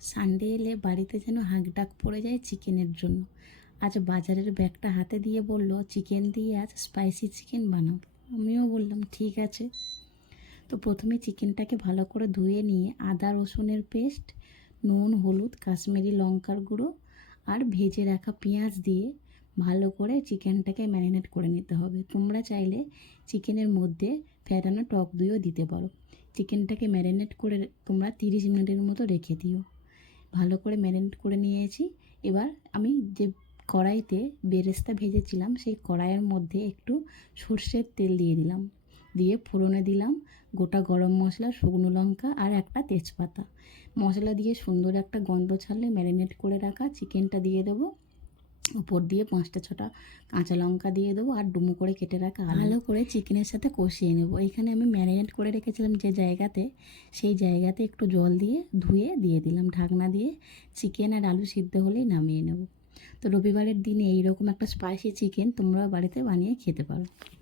Sunday এলে বাড়িতে যেন হাঁকডাক পড়ে যায় চিকেনের জন্য। আজ বাজারের ব্যাগটা হাতে দিয়ে বলল, চিকেন দিয়ে আজ স্পাইসি চিকেন বানাও। আমিও বললাম ঠিক আছে। তো প্রথমে চিকেনটাকে ভালো করে ধুয়ে নিয়ে আদা রসুনের পেস্ট, নুন, হলুদ, কাশ্মীরি লঙ্কার গুঁড়ো আর ভেজে রাখা পেঁয়াজ দিয়ে ভালো করে চিকেনটাকে ম্যারিনেট করে নিতে হবে। তোমরা চাইলে চিকেনের মধ্যে ফেটানো টক দইও দিতে পারো। চিকেনটাকে ম্যারিনেট করে তোমরা 30 মিনিটের মতো রেখে দিও। ভালো করে ম্যারিনেট করে নিয়েছি। এবার আমি যে কড়াইতে বেরেস্তা ভেজেছিলাম সেই কড়াইয়ের মধ্যে একটু সর্ষের তেল দিয়ে দিলাম, দিয়ে ফোড়নে দিলাম গোটা গরম মশলা, শুকনো লঙ্কা আর একটা তেজপাতা। মশলা দিয়ে সুন্দর একটা গন্ধ ছাড়লে ম্যারিনেট করে রাখা চিকেনটা দিয়ে দেবো। উপর দিয়ে 5টা-6টা কাঁচা লঙ্কা দিয়ে দেবো আর ডুমো করে কেটে রাখা আলু। ভালো করে চিকেনের সাথে কষিয়ে নেব। এখানে আমি ম্যারিনেট করে রেখেছিলাম যে জায়গাতে, সেই জায়গাতে একটু জল দিয়ে ধুয়ে দিয়ে দিলাম ঢাকনা দিয়ে। চিকেন আর আলু সিদ্ধ হলেই নামিয়ে নেব। তো রবিবারের দিনে এইরকম একটা স্পাইসি চিকেন তোমরা বাড়িতে বানিয়ে খেতে পারো।